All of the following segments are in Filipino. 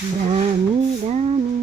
Dami, dami.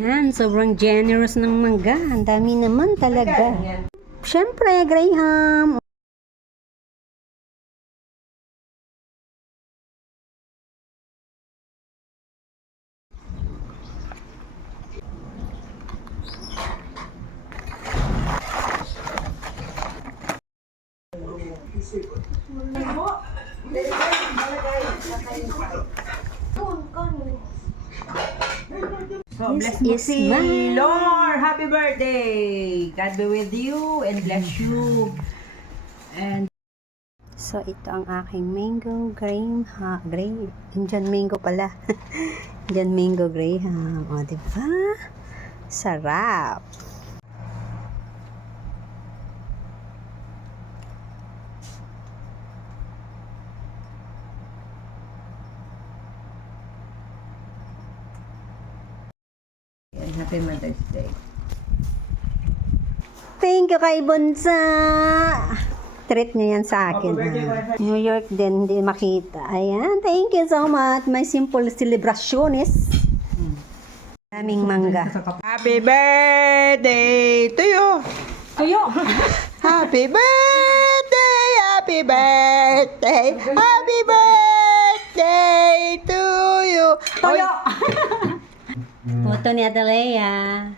Yan, sobrang generous ng mangga. Ang dami naman talaga. Siyempre, Graham. So, bless This mo is si mine. Lord. Happy birthday. God be with you and bless you. And So, ito ang aking mango Graham. Indian mango pala. Indian mango Graham. O, diba? Sarap. happy Mother's Day. Thank you kay Bunsa. Treat niya yan sa akin. Happy birthday, Ha? wifi. New York din, hindi makita. Ayan, thank you so much. May simple celebraciones. Daming mangga. Happy birthday to you. Tuyo! Happy birthday, happy birthday, happy birthday to you. Tuyo! Puto ni Adelea.